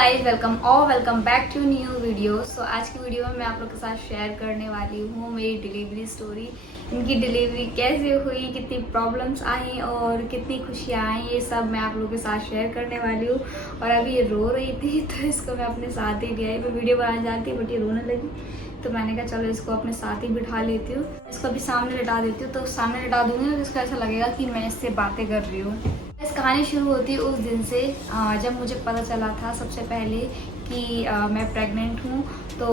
Guys, welcome back to new video. So आज की video में मैं आप लोग के साथ शेयर करने वाली हूँ मेरी डिलीवरी स्टोरी। इनकी डिलीवरी कैसे हुई, कितनी प्रॉब्लम्स आई और कितनी खुशियाँ आई, ये सब मैं आप लोगों के साथ शेयर करने वाली हूँ। और अभी ये रो रही थी तो इसको मैं अपने साथ ही लिया। मैं वीडियो बनाने जाती बट ये रोने लगी तो मैंने कहा चलो इसको अपने साथ ही बिठा लेती हूँ। इसको अभी सामने लिटा देती हूँ, तो सामने लिटा दूंगी तो इसको ऐसा लगेगा कि मैं इससे बातें कर रही हूँ। इस कहानी शुरू होती है उस दिन से जब मुझे पता चला था सबसे पहले कि मैं प्रेग्नेंट हूँ। तो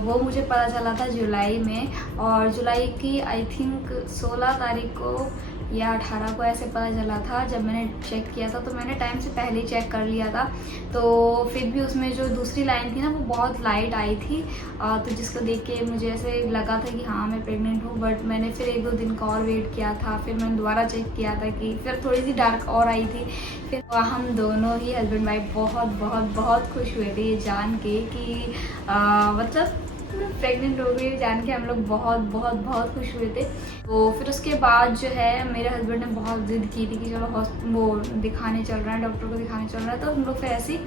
वो मुझे पता चला था जुलाई में, और जुलाई की आई थिंक 16 तारीख को या 18 को ऐसे पता चला था। जब मैंने चेक किया था तो मैंने टाइम से पहले ही चेक कर लिया था, तो फिर भी उसमें जो दूसरी लाइन थी ना वो बहुत लाइट आई थी। तो जिसको देख के मुझे ऐसे लगा था कि हाँ मैं प्रेग्नेंट हूँ। बट मैंने फिर 1-2 दिन का और वेट किया था, फिर मैंने दोबारा चेक किया था कि फिर थोड़ी सी डार्क और आई थी। फिर हम दोनों ही हस्बैंड वाइफ बहुत बहुत बहुत खुश हुए थे ये जान के कि मतलब प्रेग्नेंट हो गई जान के हम लोग बहुत बहुत बहुत खुश हुए थे। तो फिर उसके बाद जो है मेरे हस्बैंड ने बहुत ज़िद की थी कि चलो वो दिखाने चल रहा है, डॉक्टर को दिखाने चल रहा है। तो हम लोग फिर ऐसे ही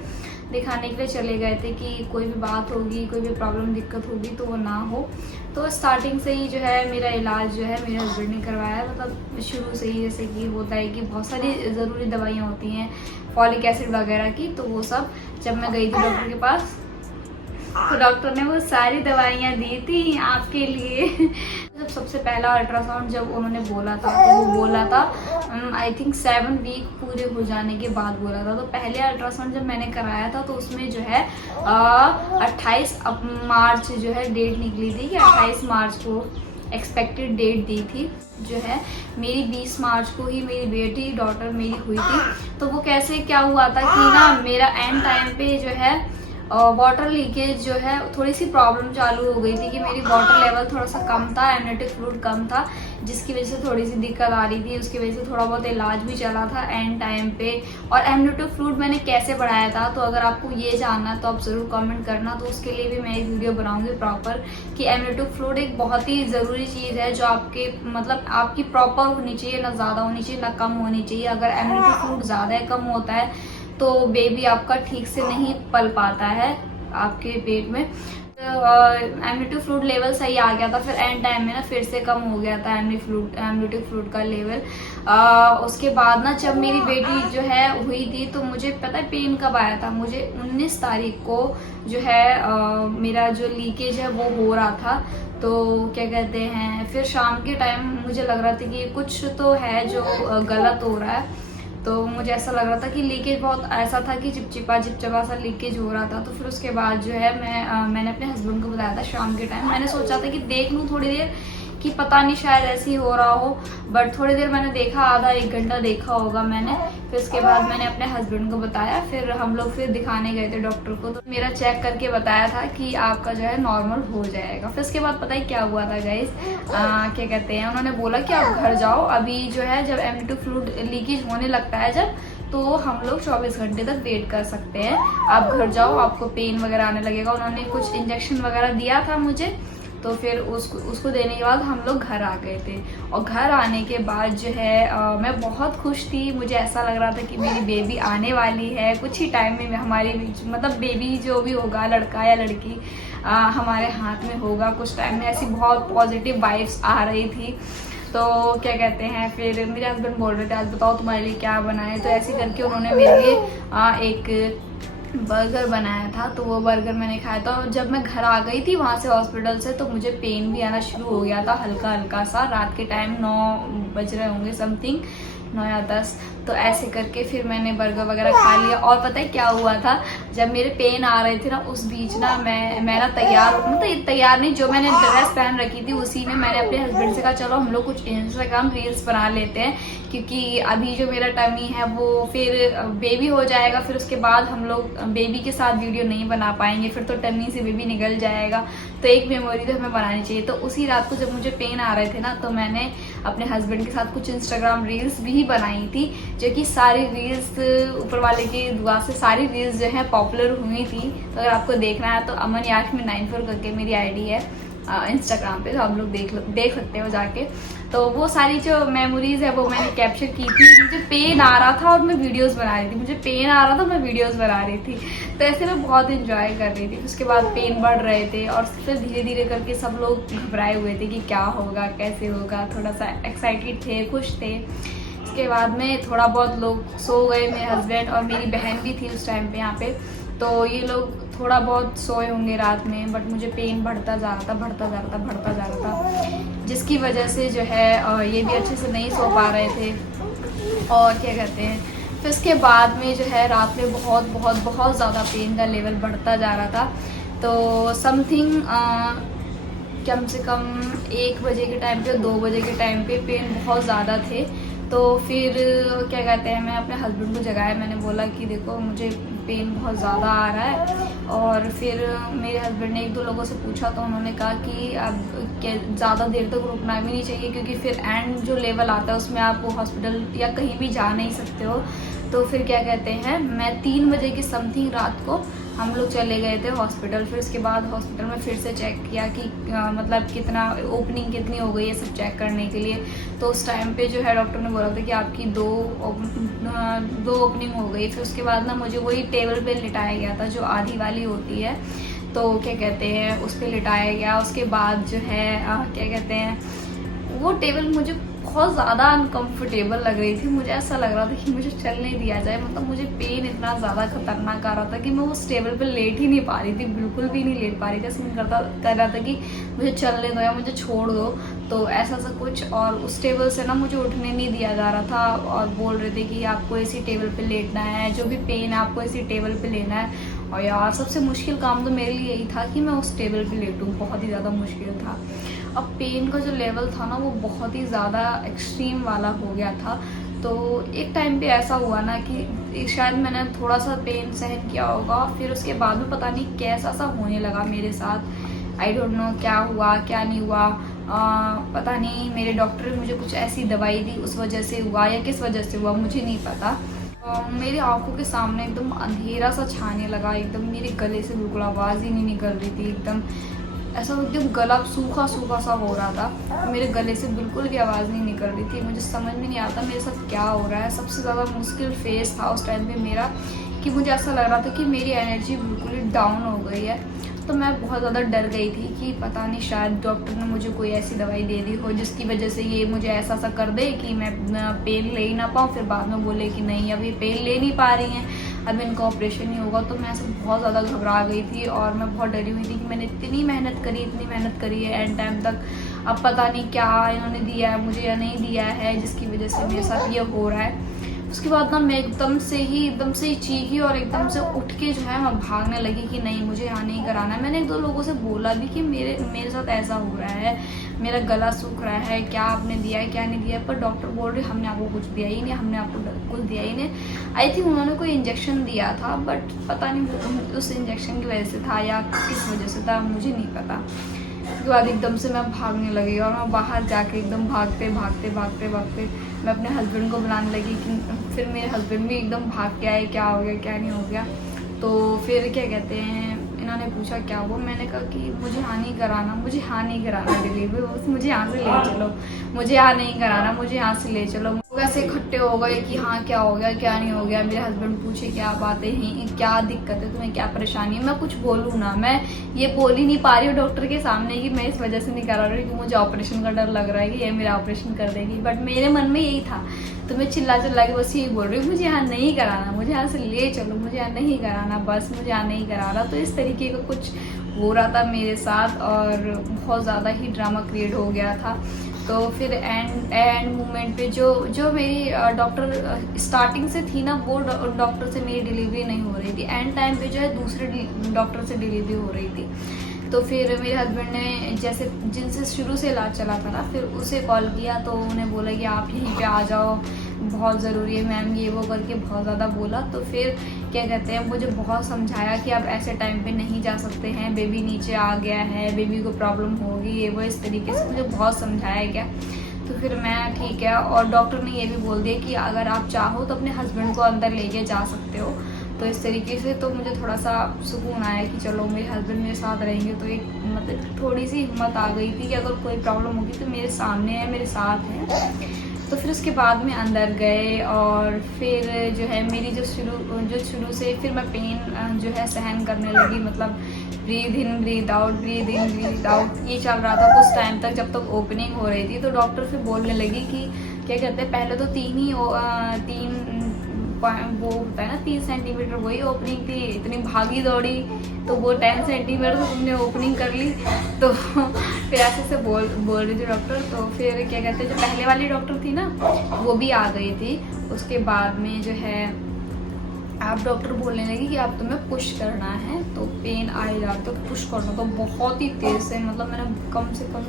दिखाने के लिए चले गए थे कि कोई भी बात होगी, कोई भी प्रॉब्लम दिक्कत होगी तो वो ना हो। तो स्टार्टिंग से ही जो है मेरा इलाज जो है मेरे हस्बैंड ने करवाया। मतलब शुरू से ही जैसे कि होता है कि बहुत सारी ज़रूरी दवाइयाँ होती हैं फॉलिक एसिड वगैरह की, तो वो सब जब मैं गई थी डॉक्टर के पास तो डॉक्टर ने वो सारी दवाइयाँ दी थी आपके लिए। जब सबसे पहला अल्ट्रासाउंड जब उन्होंने बोला था तो वो बोला था आई थिंक 7 वीक पूरे हो जाने के बाद बोला था। तो पहले अल्ट्रासाउंड जब मैंने कराया था तो उसमें जो है 28 मार्च जो है डेट निकली थी कि 28 मार्च को एक्सपेक्टेड डेट दी थी। जो है मेरी 20 मार्च को ही मेरी बेटी डॉटर मेरी हुई थी। तो वो कैसे क्या हुआ था कि ना मेरा एंड टाइम पे जो है वाटर लीकेज जो है थोड़ी सी प्रॉब्लम चालू हो गई थी कि मेरी वाटर लेवल थोड़ा सा कम था, एमनियोटिक फ्लूइड कम था, जिसकी वजह से थोड़ी सी दिक्कत आ रही थी। उसकी वजह से थोड़ा बहुत इलाज भी चला था एंड टाइम पे। और एमनियोटिक फ्लूइड मैंने कैसे बढ़ाया था, तो अगर आपको ये जानना है तो आप ज़रूर कमेंट करना, तो उसके लिए भी मैं एक वीडियो बनाऊंगी प्रॉपर कि एमनियोटिक फ्लूइड एक बहुत ही ज़रूरी चीज़ है जो आपके मतलब आपकी प्रॉपर होनी चाहिए, ना ज़्यादा होनी चाहिए ना कम होनी चाहिए। अगर एमनियोटिक फ्लूइड ज़्यादा या कम होता है तो बेबी आपका ठीक से नहीं पल पाता है आपके पेट में। एमनियोटिक फ्लूइड लेवल सही आ गया था, फिर एंड टाइम में ना फिर से कम हो गया था एमनियोटिक फ्लूइड का लेवल। उसके बाद ना जब मेरी बेटी जो है हुई थी तो मुझे पता है पेन कब आया था। मुझे 19 तारीख को जो है मेरा जो लीकेज है वो हो रहा था। तो क्या कहते हैं फिर शाम के टाइम मुझे लग रहा था कि कुछ तो है जो गलत हो रहा है। तो मुझे ऐसा लग रहा था कि लीकेज बहुत ऐसा था कि चिपचिपा सा लीकेज हो रहा था। तो फिर उसके बाद जो है मैंने अपने हस्बैंड को बताया था शाम के टाइम। मैंने सोचा था कि देख लूँ थोड़ी देर कि पता नहीं शायद ऐसे ही हो रहा हो, बट थोड़ी देर मैंने देखा, आधा 1 घंटा देखा होगा मैंने। फिर उसके बाद मैंने अपने हस्बैंड को बताया, फिर हम लोग फिर दिखाने गए थे डॉक्टर को। तो मेरा चेक करके बताया था कि आपका जो है नॉर्मल हो जाएगा। फिर उसके बाद पता ही क्या हुआ था गाइस, क्या कहते हैं उन्होंने बोला कि आप घर जाओ। अभी जो है जब एमनियोटिक फ्लूइड लीकेज होने लगता है जब, तो हम लोग 24 घंटे तक वेट कर सकते हैं। आप घर जाओ, आपको पेन वगैरह आने लगेगा। उन्होंने कुछ इंजेक्शन वगैरह दिया था मुझे, तो फिर उसको देने के बाद हम लोग घर आ गए थे। और घर आने के बाद जो है मैं बहुत खुश थी। मुझे ऐसा लग रहा था कि मेरी बेबी आने वाली है कुछ ही टाइम में हमारे बीच, मतलब बेबी जो भी होगा लड़का या लड़की हमारे हाथ में होगा कुछ टाइम में। ऐसी बहुत पॉजिटिव वाइब्स आ रही थी। तो क्या कहते हैं फिर मेरे हस्बैंड बोल रहे थे आज बताओ तुम्हारे लिए क्या बनाए। तो ऐसे करके उन्होंने मेरे लिए एक बर्गर बनाया था। तो वो बर्गर मैंने खाया था। और जब मैं घर आ गई थी वहाँ से हॉस्पिटल से तो मुझे पेन भी आना शुरू हो गया था हल्का हल्का सा। रात के टाइम 9 बज रहे होंगे समथिंग, 9 या 10। तो ऐसे करके फिर मैंने बर्गर वगैरह खा लिया। और पता है क्या हुआ था, जब मेरे पेन आ रहे थे ना उस बीच ना मैं ना तैयार नहीं, जो मैंने ड्रेस पहन रखी थी उसी में मैंने अपने हस्बैंड से कहा चलो हम लोग कुछ इंस्टाग्राम रील्स बना लेते हैं, क्योंकि अभी जो मेरा टमी है वो फिर बेबी हो जाएगा। फिर उसके बाद हम लोग बेबी के साथ वीडियो नहीं बना पाएंगे, फिर तो टमी से बेबी निकल जाएगा। तो एक मेमोरी तो हमें बनानी चाहिए। तो उसी रात को जब मुझे पेन आ रहे थे ना तो मैंने अपने हस्बैंड के साथ कुछ इंस्टाग्राम रील्स भी बनाई थी, जो कि सारी रील्स ऊपर वाले की दुआ से सारी रील्स जो है पॉपुलर हुई थी। तो अगर आपको देखना है तो अमन यास्मीन 94 करके मेरी आईडी है इंस्टाग्राम पे, तो आप लोग देख सकते हो जाके। तो तो वो सारी जो मेमोरीज है वो मैंने कैप्चर की थी। मुझे पेन आ रहा था और मैं वीडियोस बना रही थी, मुझे पेन आ रहा था मैं वीडियोस बना रही थी, तो ऐसे मैं बहुत इंजॉय कर रही थी। उसके बाद पेन बढ़ रहे थे और फिर धीरे धीरे करके सब लोग घबराए हुए थे कि क्या होगा कैसे होगा, थोड़ा सा एक्साइटेड थे, खुश थे। इसके बाद में थोड़ा बहुत लोग सो गए, मेरे हस्बैंड और मेरी बहन भी थी उस टाइम पे यहाँ पे, तो ये लोग थोड़ा बहुत सोए होंगे रात में। बट मुझे पेन बढ़ता जा रहा था, बढ़ता जा रहा था, बढ़ता जा रहा था, जिसकी वजह से जो है ये भी अच्छे से नहीं सो पा रहे थे। और क्या कहते हैं, फिर उसके बाद में जो है रात में बहुत बहुत बहुत ज़्यादा पेन का लेवल बढ़ता जा रहा था। तो समथिंग कम से कम 1 बजे के टाइम पे, 2 बजे के टाइम पे पेन बहुत ज़्यादा थे। तो फिर क्या कहते हैं, मैं अपने हस्बैंड को जगाया, मैंने बोला कि देखो मुझे पेन बहुत ज़्यादा आ रहा है। और फिर मेरे हस्बैंड ने 1-2 लोगों से पूछा तो उन्होंने कहा कि अब ज़्यादा देर तक रुकना भी नहीं चाहिए, क्योंकि फिर एंड जो लेवल आता है उसमें आप हॉस्पिटल या कहीं भी जा नहीं सकते हो। तो फिर क्या कहते हैं, मैं 3 बजे की समथिंग रात को हम लोग चले गए थे हॉस्पिटल। फिर उसके बाद हॉस्पिटल में फिर से चेक किया कि मतलब कितना ओपनिंग कितनी हो गई है, सब चेक करने के लिए। तो उस टाइम पे जो है डॉक्टर ने बोला था कि आपकी दो ओपनिंग हो गई। फिर उसके बाद ना मुझे वही टेबल पे लिटाया गया था जो आधी वाली होती है, तो क्या कहते हैं उस पर लिटाया गया। उसके बाद जो है क्या कहते हैं, वो टेबल मुझे बहुत ज़्यादा अनकंफर्टेबल लग रही थी। मुझे ऐसा लग रहा था कि मुझे चल नहीं दिया जाए, मतलब मुझे पेन इतना ज़्यादा खतरनाक आ रहा था कि मैं उस टेबल पर लेट ही नहीं पा रही थी, बिल्कुल भी नहीं लेट पा रही थी। ऐसा मन कर रहा था कि मुझे चलने दो या मुझे छोड़ दो, तो ऐसा सा कुछ। और उस टेबल से ना मुझे उठने नहीं दिया जा रहा था और बोल रहे थे कि आपको इसी टेबल पर लेटना है, जो भी पेन है आपको इसी टेबल पर लेना है। और यार सबसे मुश्किल काम तो मेरे लिए यही था कि मैं उस टेबल पे लेटूँ, बहुत ही ज़्यादा मुश्किल था। अब पेन का जो लेवल था ना वो बहुत ही ज़्यादा एक्सट्रीम वाला हो गया था। तो एक टाइम पे ऐसा हुआ ना कि शायद मैंने थोड़ा सा पेन सहन किया होगा, फिर उसके बाद में पता नहीं कैसा सा होने लगा मेरे साथ। आई डोंट नो क्या हुआ क्या नहीं हुआ, पता नहीं। मेरे डॉक्टर ने मुझे कुछ ऐसी दवाई दी, उस वजह से हुआ या किस वजह से हुआ मुझे नहीं पता। मेरी आंखों के सामने एकदम अंधेरा सा छाने लगा, एकदम मेरे गले से बिल्कुल आवाज़ ही नहीं निकल रही थी, एकदम ऐसा एकदम गला सूखा सूखा सा हो रहा था, मेरे गले से बिल्कुल भी आवाज़ नहीं निकल रही थी। मुझे समझ में नहीं आता मेरे साथ क्या हो रहा है। सबसे ज़्यादा मुश्किल फेस था उस टाइम पे मेरा, कि मुझे ऐसा लग रहा था कि मेरी एनर्जी बिल्कुल ही डाउन हो गई है। तो मैं बहुत ज़्यादा डर गई थी कि पता नहीं शायद डॉक्टर ने मुझे कोई ऐसी दवाई दे दी हो जिसकी वजह से ये मुझे ऐसा सा कर दे कि मैं पेन ले ही ना पाऊँ, फिर बाद में बोले कि नहीं अब ये पेन ले नहीं पा रही हैं, अब इनका ऑपरेशन ही होगा। तो मैं ऐसे बहुत ज़्यादा घबरा गई थी और मैं बहुत डरी हुई थी कि मैंने इतनी मेहनत करी है एंड टाइम तक, अब पता नहीं क्या इन्होंने दिया है मुझे या नहीं दिया है जिसकी वजह से मेरे साथ ये हो रहा है। उसके बाद ना मैं एकदम से ही चीखी और एकदम से उठ के जो है मैं भागने लगी कि नहीं मुझे यहाँ नहीं कराना है। मैंने 1-2 लोगों से बोला भी कि मेरे साथ ऐसा हो रहा है, मेरा गला सूख रहा है, क्या आपने दिया है क्या नहीं दिया है। पर डॉक्टर बोल रहे हमने आपको कुछ दिया ही नहीं, हमने आपको कुछ दिया ही नहीं। आई थिंक उन्होंने कोई इंजेक्शन दिया था, बट पता नहीं उस इंजेक्शन की वजह से था या किस वजह से था मुझे नहीं पता। उसके बाद एकदम से मैं भागने लगी और मैं बाहर जाके एकदम भागते मैं अपने हस्बैंड को बुलाने लगी कि फिर मेरे हस्बैंड भी एकदम भाग के आए, क्या हो गया क्या नहीं हो गया। तो फिर क्या कहते हैं, इन्होंने पूछा क्या हुआ, मैंने कहा कि मुझे यहाँ नहीं कराना डिलीवरी, मुझे यहाँ से ले चलो, मुझे यहाँ नहीं कराना, मुझे यहाँ से ले चलो। लोग ऐसे इकट्ठे हो गए कि हाँ क्या हो गया क्या नहीं हो गया। मेरे हस्बैंड पूछे क्या बातें हैं, क्या दिक्कत है तुम्हें, क्या परेशानी है। मैं कुछ बोलूँ ना, मैं ये बोल ही नहीं पा रही हूँ डॉक्टर के सामने कि मैं इस वजह से नहीं करा रही हूँ, मुझे ऑपरेशन का डर लग रहा है कि ये मेरा ऑपरेशन कर देगी। बट मेरे मन में यही था, तो मैं चिल्ला के बस यही बोल रही हूँ मुझे यहाँ नहीं कराना, मुझे यहाँ से ले चलो, मुझे यहाँ नहीं कराना, बस मुझे यहाँ नहीं कराना। तो इस तरीके का कुछ हो रहा था मेरे साथ और बहुत ज़्यादा ही ड्रामा क्रिएट हो गया था। तो फिर एंड मोमेंट पे जो मेरी डॉक्टर स्टार्टिंग से थी ना, वो डॉक्टर से मेरी डिलीवरी नहीं हो रही थी, एंड टाइम पे जो है दूसरे डॉक्टर से डिलीवरी हो रही थी। तो फिर मेरे हस्बैंड ने जैसे जिनसे शुरू से इलाज चला था ना, फिर उसे कॉल किया तो उन्हें बोला कि आप यहीं पे आ जाओ, बहुत ज़रूरी है मैम, ये वो करके बहुत ज़्यादा बोला। तो फिर क्या कहते हैं, मुझे बहुत समझाया कि आप ऐसे टाइम पे नहीं जा सकते हैं, बेबी नीचे आ गया है, बेबी को प्रॉब्लम होगी, ये वो, इस तरीके से मुझे बहुत समझाया गया। तो फिर मैं ठीक है, और डॉक्टर ने ये भी बोल दिया कि अगर आप चाहो तो अपने हस्बैंड को अंदर लेके जा सकते हो, तो इस तरीके से तो मुझे थोड़ा सा सुकून आया कि चलो मेरे हस्बैंड मेरे साथ रहेंगे, तो एक मतलब थोड़ी सी हिम्मत आ गई थी कि अगर कोई प्रॉब्लम होगी तो मेरे सामने है, मेरे साथ है। तो फिर उसके बाद में अंदर गए और फिर जो है मेरी जो शुरू से फिर मैं पेन जो है सहन करने लगी, मतलब breathe in breathe out, breathe in breathe out ये चल रहा था कुछ टाइम तक, जब तक ओपनिंग हो रही थी। तो डॉक्टर फिर बोलने लगी कि क्या कहते हैं, पहले तो वो होता है ना 3 सेंटीमीटर, वही ओपनिंग थी, इतनी भागी दौड़ी तो वो 10 सेंटीमीटर तो तुमने ओपनिंग कर ली। तो फिर ऐसे से बोल रही थी डॉक्टर। तो फिर क्या कहते हैं, जो पहले वाली डॉक्टर थी ना वो भी आ गई थी। उसके बाद में जो है आप डॉक्टर बोलने लगी कि आप तुम्हें पुश करना है, तो पेन आए जाए तो पुश करना, तो बहुत ही तेज़ से, मतलब मैंने कम से कम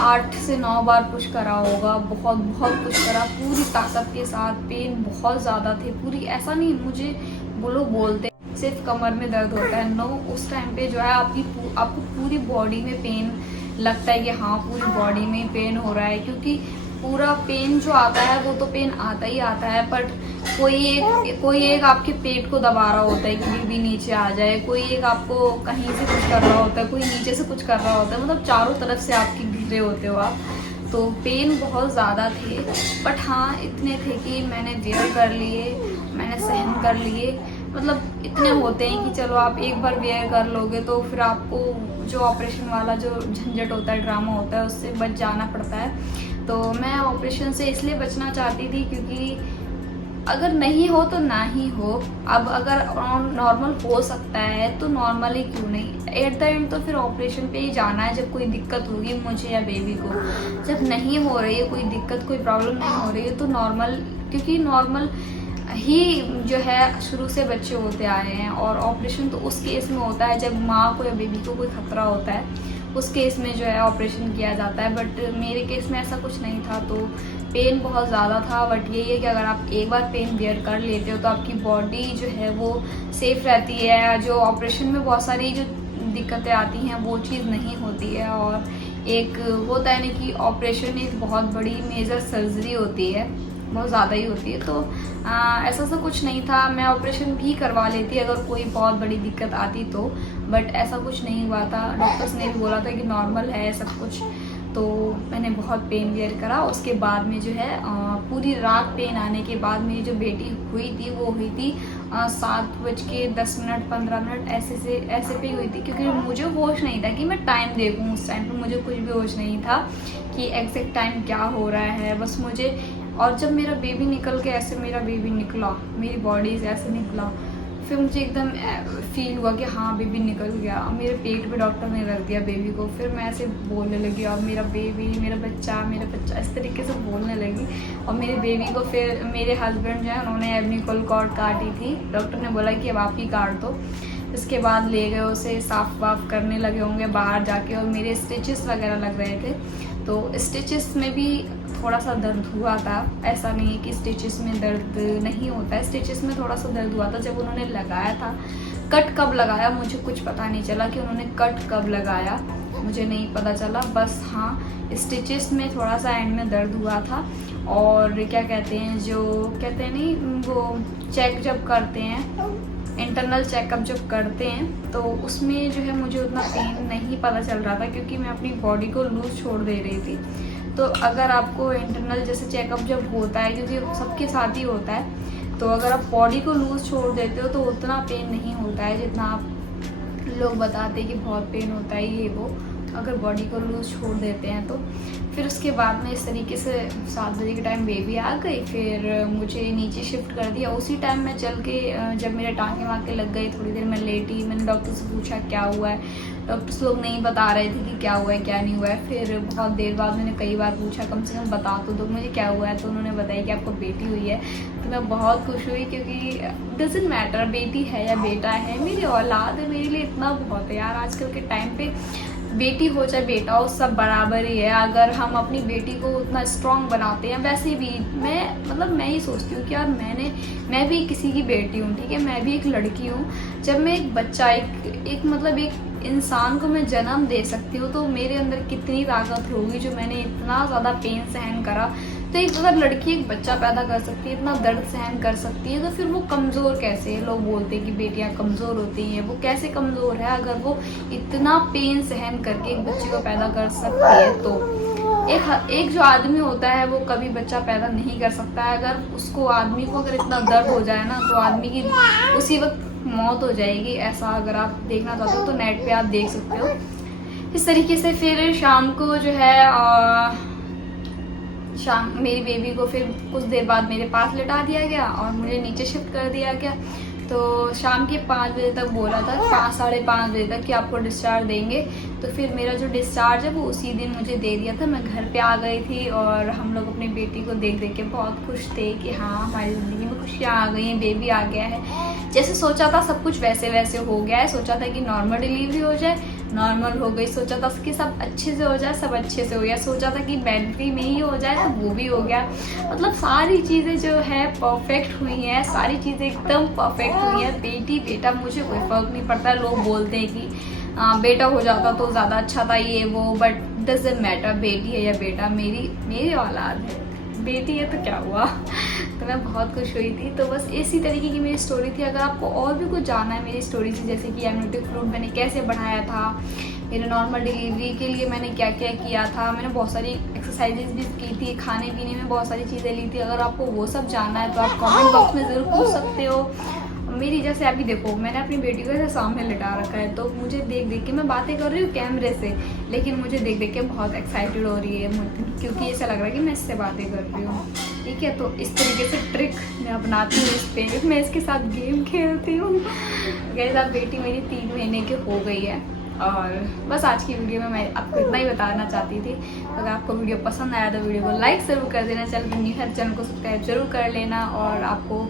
8 से 9 बार पुश करा होगा, बहुत पुश करा पूरी ताकत के साथ। पेन बहुत ज़्यादा थे, पूरी ऐसा नहीं मुझे बोलते सिर्फ कमर में दर्द होता है, नो, उस टाइम पे जो है आपको पूरी बॉडी में पेन लगता है कि हाँ पूरी बॉडी में पेन हो रहा है, क्योंकि पूरा पेन जो आता है वो तो पेन आता ही आता है, बट कोई एक आपके पेट को दबा रहा होता है कि बीबी नीचे आ जाए, कोई एक आपको कहीं से कुछ कर रहा होता है, कोई नीचे से कुछ कर रहा होता है, मतलब चारों तरफ से आपकी घिरे होते हो आप। तो पेन बहुत ज़्यादा थे, बट हाँ इतने थे कि मैंने बेयर कर लिए, मैंने सहन कर लिए। मतलब इतने होते हैं कि चलो आप एक बार बेयर कर लोगे तो फिर आपको जो ऑपरेशन वाला जो झंझट होता है, ड्रामा होता है, उससे बच जाना पड़ता है। तो मैं ऑपरेशन से इसलिए बचना चाहती थी क्योंकि अगर नहीं हो तो ना ही हो, अब अगर नॉर्मल हो सकता है तो नॉर्मल ही क्यों नहीं, एट द एंड तो फिर ऑपरेशन पे ही जाना है जब कोई दिक्कत होगी मुझे या बेबी को। जब नहीं हो रही है कोई दिक्कत, कोई प्रॉब्लम नहीं हो रही है तो नॉर्मल, क्योंकि नॉर्मल ही जो है शुरू से बच्चे होते आए हैं, और ऑपरेशन तो उस केस में होता है जब माँ को या बेबी को कोई खतरा होता है, उस केस में जो है ऑपरेशन किया जाता है। बट मेरे केस में ऐसा कुछ नहीं था, तो पेन बहुत ज़्यादा था। बट यही है कि अगर आप एक बार पेन बियर कर लेते हो तो आपकी बॉडी जो है वो सेफ रहती है, जो ऑपरेशन में बहुत सारी जो दिक्कतें आती हैं वो चीज़ नहीं होती है। और एक होता है ना कि ऑपरेशन एक बहुत बड़ी मेजर सर्जरी होती है, बहुत ज़्यादा ही होती है, तो ऐसा सा कुछ नहीं था। मैं ऑपरेशन भी करवा लेती अगर कोई बहुत बड़ी दिक्कत आती तो, बट ऐसा कुछ नहीं हुआ था। डॉक्टर्स ने भी बोला था कि नॉर्मल है सब कुछ, तो मैंने बहुत पेन बेयर करा। उसके बाद में जो है पूरी रात पेन आने के बाद मेरी जो बेटी हुई थी वो हुई थी 7:10 15 मिनट ऐसे पे हुई थी, क्योंकि मुझे होश नहीं था कि मैं टाइम देखूँ। उस टाइम पे मुझे कुछ भी होश नहीं था कि एग्जैक्ट टाइम क्या हो रहा है, बस मुझे। और जब मेरा बेबी निकल के ऐसे मेरा बेबी निकला, मेरी बॉडी से ऐसे निकला, फिर मुझे एकदम फील हुआ कि हाँ बेबी निकल गया। मेरे पेट पे डॉक्टर ने रख दिया बेबी को, फिर मैं ऐसे बोलने लगी और मेरा बेबी, मेरा बच्चा इस तरीके से बोलने लगी। और मेरे बेबी को फिर मेरे हस्बैंड जो है उन्होंने एमनिकॉल कॉर्ड काटी थी, डॉक्टर ने बोला कि अब आप ही काट दो। इसके बाद ले गए उसे, साफ वाफ करने लगे होंगे बाहर जाके, और मेरे स्टिचेस वगैरह लग रहे थे, तो स्टिचेस में भी थोड़ा सा दर्द हुआ था। ऐसा नहीं है कि स्टिचेस में दर्द नहीं होता है, स्टिचेस में थोड़ा सा दर्द हुआ था जब उन्होंने लगाया था। कट कब लगाया मुझे कुछ पता नहीं चला कि उन्होंने कट कब लगाया, मुझे नहीं पता चला। बस हाँ स्टिचेस में थोड़ा सा एंड में दर्द हुआ था। और क्या कहते हैं, जो कहते हैं नहीं वो चेक जब करते हैं, इंटरनल चेकअप जब करते हैं, तो उसमें जो है मुझे उतना पेन नहीं पता चल रहा था, क्योंकि मैं अपनी बॉडी को लूज छोड़ दे रही थी। तो अगर आपको इंटरनल जैसे चेकअप जब होता है, क्योंकि सबके साथ ही होता है, तो अगर आप बॉडी को लूज छोड़ देते हो तो उतना पेन नहीं होता है जितना आप लोग बताते हैं कि बहुत पेन होता है ये वो, अगर बॉडी को लूज छोड़ देते हैं तो। फिर उसके बाद में इस तरीके से 7 बजे के टाइम बेबी आ गई, फिर मुझे नीचे शिफ्ट कर दिया। उसी टाइम मैं चल के जब मेरे टाँके वाँके लग गई, थोड़ी देर मैं लेटी, मैंने डॉक्टर से पूछा क्या हुआ है। डॉक्टर्स लोग नहीं बता रहे थे कि क्या हुआ है क्या नहीं हुआ है। फिर बहुत देर बाद मैंने कई बार पूछा कम से कम बता तो दो मुझे क्या हुआ है, तो उन्होंने बताया कि आपको बेटी हुई है। तो मैं बहुत खुश हुई, क्योंकि डजेंट मैटर बेटी है या बेटा है, मेरी औलाद है, मेरे लिए इतना बहुत है यार। आजकल के टाइम पे बेटी हो चाहे बेटा हो सब बराबर ही है। अगर हम अपनी बेटी को उतना स्ट्रांग बनाते हैं, वैसे भी मैं ही सोचती हूँ कि यार मैं भी किसी की बेटी हूँ, ठीक है, मैं भी एक लड़की हूँ। जब मैं एक बच्चा एक इंसान को मैं जन्म दे सकती हूँ, तो मेरे अंदर कितनी ताकत होगी जो मैंने इतना ज़्यादा पेन सहन करा, तो एक अगर लड़की एक बच्चा पैदा कर सकती है, इतना दर्द सहन कर सकती है, तो फिर वो कमज़ोर कैसे है? लोग बोलते हैं कि बेटियां कमज़ोर होती हैं, वो कैसे कमज़ोर है अगर वो इतना पेन सहन करके एक बच्चे को पैदा कर सकती है? तो एक जो आदमी होता है वो कभी बच्चा पैदा नहीं कर सकता है। अगर उसको आदमी को अगर इतना दर्द हो जाए ना, तो आदमी की उसी वक्त मौत हो जाएगी। ऐसा अगर आप देखना चाहते हो तो नेट पे आप देख सकते हो। इस तरीके से फिर शाम को जो है शाम मेरी बेबी को फिर कुछ देर बाद मेरे पास लिटा दिया गया और मुझे नीचे शिफ्ट कर दिया गया। तो शाम के 5 बजे तक बोला था, 5 साढ़े 5 बजे तक कि आपको डिस्चार्ज देंगे। तो फिर मेरा जो डिस्चार्ज है वो उसी दिन मुझे दे दिया था। मैं घर पे आ गई थी और हम लोग अपनी बेटी को देख देख के बहुत खुश थे कि हाँ, हमारी ज़िंदगी में खुशियाँ आ गई हैं, बेबी आ गया है। जैसे सोचा था सब कुछ वैसे वैसे हो गया है। सोचा था कि नॉर्मल डिलीवरी हो जाए, नॉर्मल हो गई। सोचा था कि सब अच्छे से हो जाए, सब अच्छे से हो गया। सोचा था कि बेबी में ही हो जाए, तो वो भी हो गया। मतलब सारी चीज़ें जो है परफेक्ट हुई हैं, सारी चीज़ें एकदम परफेक्ट हुई हैं। बेटी बेटा मुझे कोई फ़र्क नहीं पड़ता। लोग बोलते हैं कि बेटा हो जाता तो ज़्यादा अच्छा था ये वो, बट डजंट मैटर बेटी है या बेटा, मेरी औलाद है। बेटी है तो क्या हुआ। तो मैं बहुत खुश हुई थी। तो बस इसी तरीके की मेरी स्टोरी थी। अगर आपको और भी कुछ जानना है मेरी स्टोरी से, जैसे कि एमनियोटिक फ्लूइड मैंने कैसे बढ़ाया था, मेरे नॉर्मल डिलीवरी के लिए मैंने क्या क्या किया था, मैंने बहुत सारी एक्सरसाइजेज भी की थी, खाने पीने में बहुत सारी चीज़ें ली थी, अगर आपको वो सब जानना है तो आप कमेंट बॉक्स में ज़रूर पूछ सकते हो। मेरी जैसे अभी देखो, मैंने अपनी बेटी को ऐसे सामने लिटा रखा है, तो मुझे देख देख के मैं बातें कर रही हूँ कैमरे से, लेकिन मुझे देख देख के बहुत एक्साइटेड हो रही है, क्योंकि ऐसा लग रहा है कि मैं इससे बातें कर रही हूँ। ठीक है, तो इस तरीके से ट्रिक मैं अपनाती हूँ इस पे, मैं इसके साथ गेम खेलती हूँ। गाइस, अब बेटी मेरी 3 महीने की हो गई है। और बस आज की वीडियो में मैं आपको इतना ही बताना चाहती थी। अगर आपको वीडियो पसंद आया तो वीडियो को लाइक ज़रूर कर देना, चैनल पर न्यू है चैनल को सब्सक्राइब जरूर कर लेना। और आपको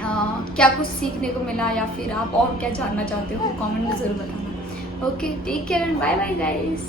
क्या कुछ सीखने को मिला या फिर आप और क्या जानना चाहते हो कमेंट में ज़रूर बताना। Okay, take care and bye bye guys.